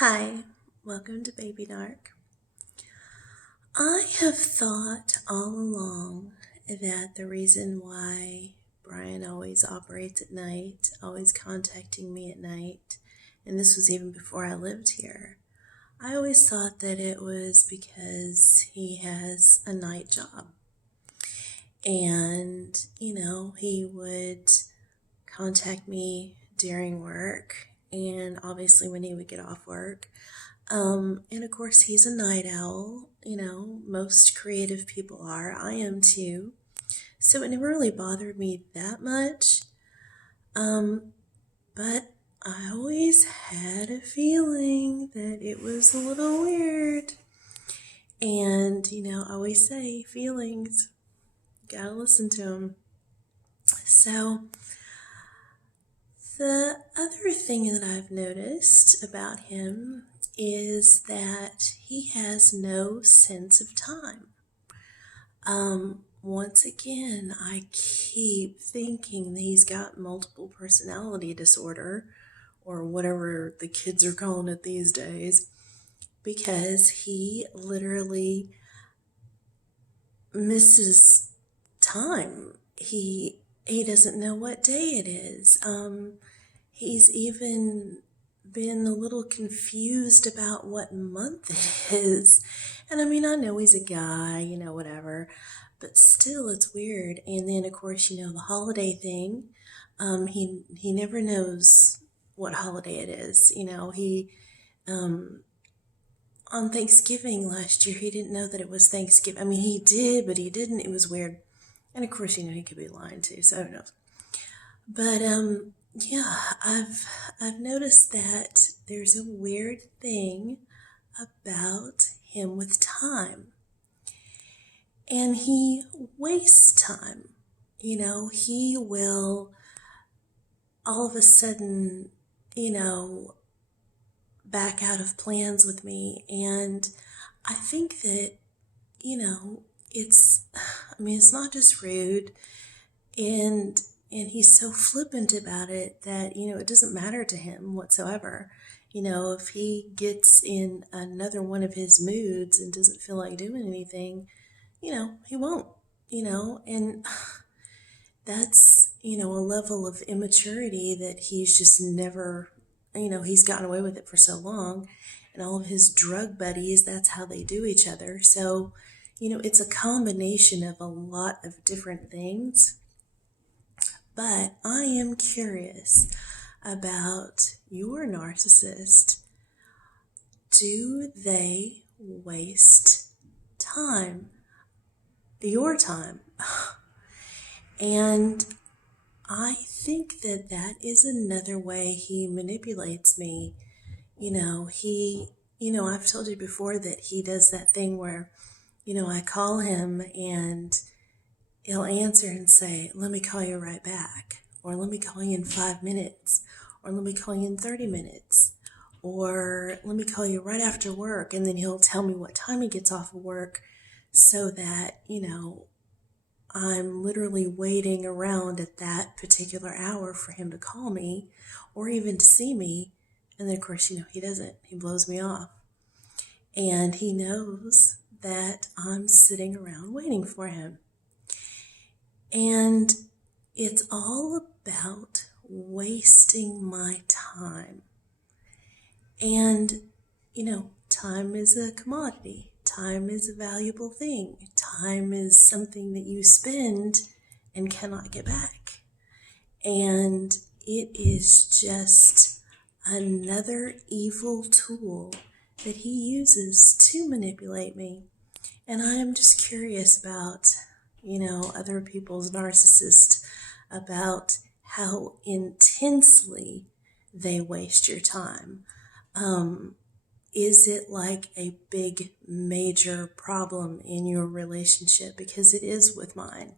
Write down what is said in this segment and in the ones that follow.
Hi, welcome to Baby Narc. I have thought all along that the reason why Brian always operates at night, always contacting me at night, and this was even before I lived here, I always thought that it was because he has a night job. And, he would contact me during work and obviously when he would get off work. And of course, he's a night owl. Most creative people are. I am too. So it never really bothered me that much. But I always had a feeling that it was a little weird. And, I always say feelings, gotta listen to them. So, the other thing that I've noticed about him is that he has no sense of time. Once again, I keep thinking that he's got multiple personality disorder, or whatever the kids are calling it these days, because he literally misses time. He doesn't know what day it is. He's even been a little confused about what month it is. And I know he's a guy, whatever, but still it's weird. And then, of course, the holiday thing. He never knows what holiday it is. On Thanksgiving last year, he didn't know that it was Thanksgiving. He did, but he didn't. It was weird. And of course, he could be lying too, so who knows. But yeah, I've noticed that there's a weird thing about him with time. And he wastes time. He will all of a sudden, back out of plans with me. And I think that, it's not just rude, and he's so flippant about it that, it doesn't matter to him whatsoever. If he gets in another one of his moods and doesn't feel like doing anything, he won't, and that's, a level of immaturity that he's just never, he's gotten away with it for so long. And all of his drug buddies, that's how they do each other. So, it's a combination of a lot of different things. But I am curious about your narcissist. Do they waste time? Your time? And I think that that is another way he manipulates me. I've told you before that he does that thing where, I call him and he'll answer and say, let me call you right back, or let me call you in 5 minutes, or let me call you in 30 minutes, or let me call you right after work. And then he'll tell me what time he gets off of work so that, I'm literally waiting around at that particular hour for him to call me or even to see me. And then, of course, he doesn't. He blows me off. And he knows that I'm sitting around waiting for him. And it's all about wasting my time. And, time is a commodity. Time is a valuable thing. Time is something that you spend and cannot get back. And it is just another evil tool that he uses to manipulate me. And I am just curious about, other people's narcissists, about how intensely they waste your time. Is it like a big major problem in your relationship? Because it is with mine.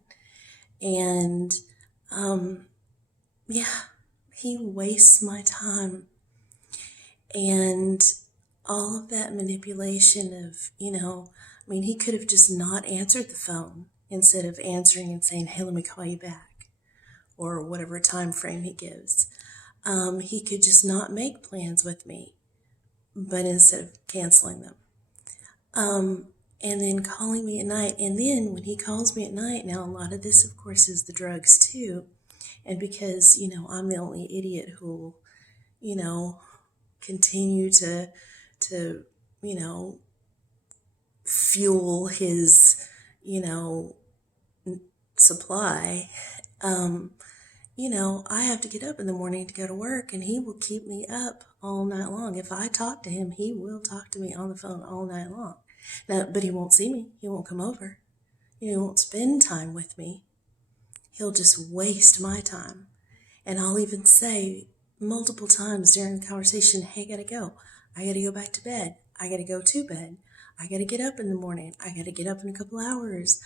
And yeah, he wastes my time. And all of that manipulation of, he could have just not answered the phone instead of answering and saying, hey, let me call you back, or whatever time frame he gives. He could just not make plans with me. but instead of canceling them. And then calling me at night. And then when he calls me at night, now a lot of this, of course, is the drugs too. And because, I'm the only idiot who'll, you know, continue to, you know, fuel his, you know, supply, I have to get up in the morning to go to work, and he will keep me up all night long. If I talk to him, he will talk to me on the phone all night long. Now, but he won't see me. He won't come over. He won't spend time with me. He'll just waste my time. And I'll even say multiple times during the conversation, hey, I gotta go. I gotta go back to bed. I gotta go to bed. I gotta get up in the morning. I gotta get up in a couple hours.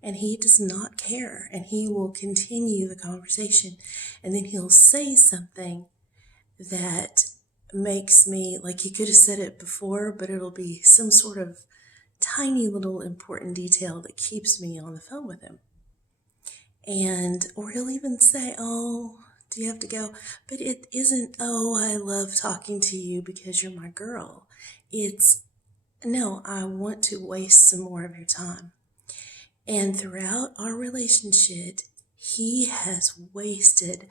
And he does not care, and he will continue the conversation, and then he'll say something that makes me, like, he could have said it before, but it'll be some sort of tiny little important detail that keeps me on the phone with him. Or he'll even say, oh, do you have to go? But it isn't, oh, I love talking to you because you're my girl. It's, no, I want to waste some more of your time. And throughout our relationship, he has wasted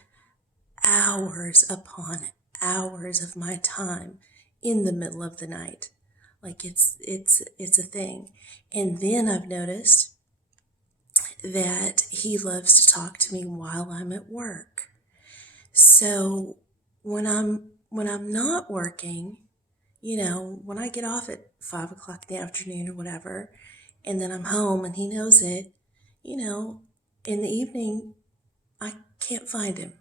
hours upon hours of my time in the middle of the night. Like it's a thing. And then I've noticed that he loves to talk to me while I'm at work. So when I'm not working, when I get off at 5 o'clock in the afternoon or whatever, and then I'm home and he knows it, in the evening, I can't find him,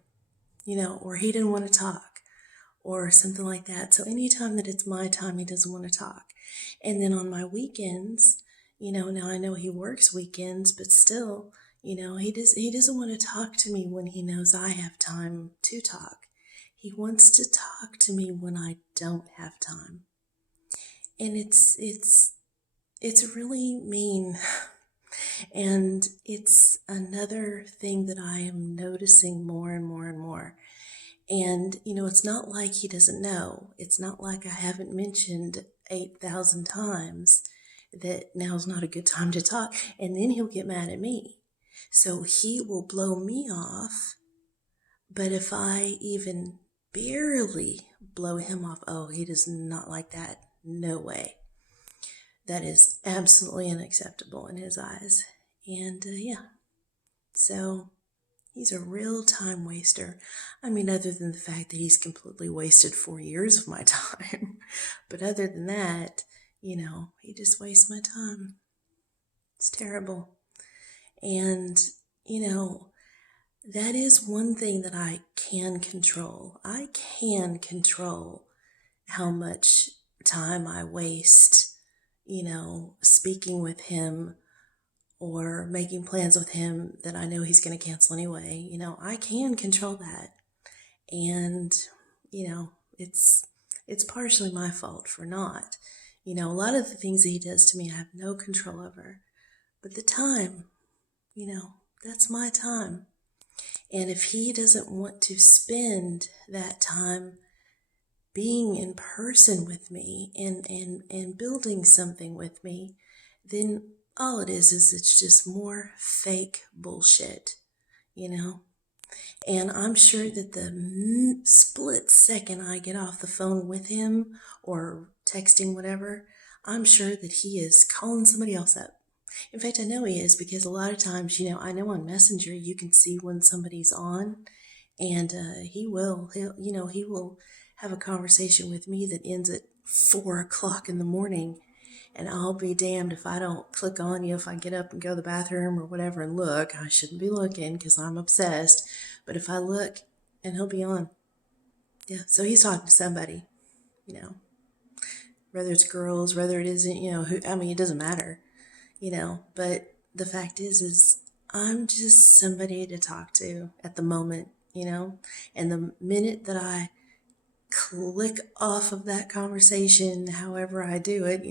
or he didn't want to talk or something like that. So anytime that it's my time, he doesn't want to talk. And then on my weekends, now I know he works weekends, but still, he doesn't want to talk to me when he knows I have time to talk. He wants to talk to me when I don't have time. And it's really mean. And it's another thing that I am noticing more and more and more. And, it's not like he doesn't know. It's not like I haven't mentioned 8,000 times that now's not a good time to talk. And then he'll get mad at me. So he will blow me off. But if I even barely blow him off, oh, he does not like that. No way. That is absolutely unacceptable in his eyes. And so he's a real time waster. I mean, other than the fact that he's completely wasted 4 years of my time. But other than that, he just wastes my time. It's terrible. And, that is one thing that I can control. I can control how much time I waste, speaking with him or making plans with him that I know he's going to cancel anyway. I can control that. And, it's partially my fault for not. A lot of the things that he does to me, I have no control over. But the time, that's my time. And if he doesn't want to spend that time being in person with me and building something with me, then all it is it's just more fake bullshit, And I'm sure that the split second I get off the phone with him or texting whatever, I'm sure that he is calling somebody else up. In fact, I know he is, because a lot of times, I know on Messenger you can see when somebody's on, and he will have a conversation with me that ends at 4 o'clock in the morning, and I'll be damned if I don't click on if I get up and go to the bathroom or whatever and look. I shouldn't be looking because I'm obsessed, but if I look, and he'll be on. Yeah, so he's talking to somebody, whether it's girls, whether it isn't, it doesn't matter. But the fact is I'm just somebody to talk to at the moment, and the minute that I click off of that conversation, however I do it,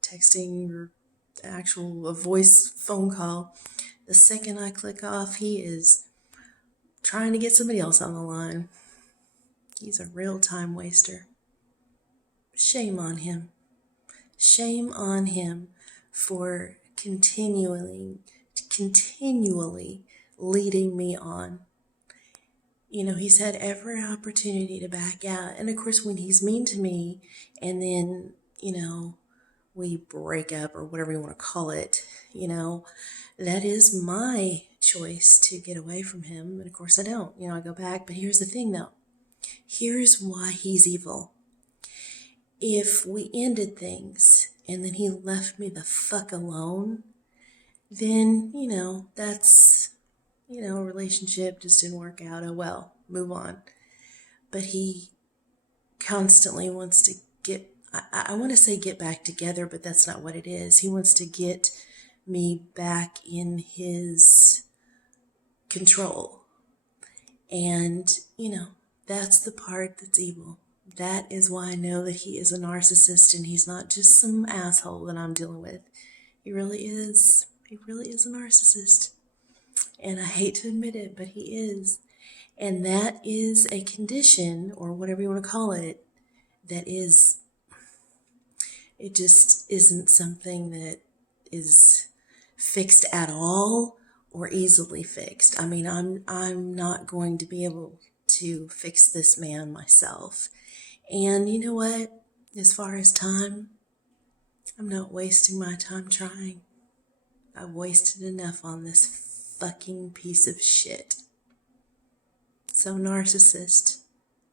texting or a voice phone call, the second I click off, he is trying to get somebody else on the line. He's a real time waster. Shame on him. Shame on him for continually leading me on. You know, he's had every opportunity to back out. And of course, when he's mean to me and then, you know, we break up or whatever you want to call it, you know, that is my choice to get away from him. And of course, I don't. You know, I go back. But here's the thing, though. Here's why he's evil. If we ended things and then he left me the fuck alone, then, you know, that's, you know, a relationship just didn't work out. Oh well, move on. But he constantly wants to I want to say get back together, but that's not what it is. He wants to get me back in his control. And, you know, that's the part that's evil. That is why I know that he is a narcissist and he's not just some asshole that I'm dealing with. He really is. He really is a narcissist. And I hate to admit it, but he is. And that is a condition, or whatever you want to call it, that is, it just isn't something that is fixed at all or easily fixed. I mean, I'm not going to be able to fix this man myself. And you know what? As far as time, I'm not wasting my time trying. I've wasted enough on this fucking piece of shit. So, narcissist,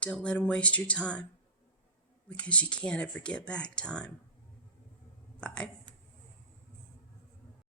don't let him waste your time, because you can't ever get back time. Bye.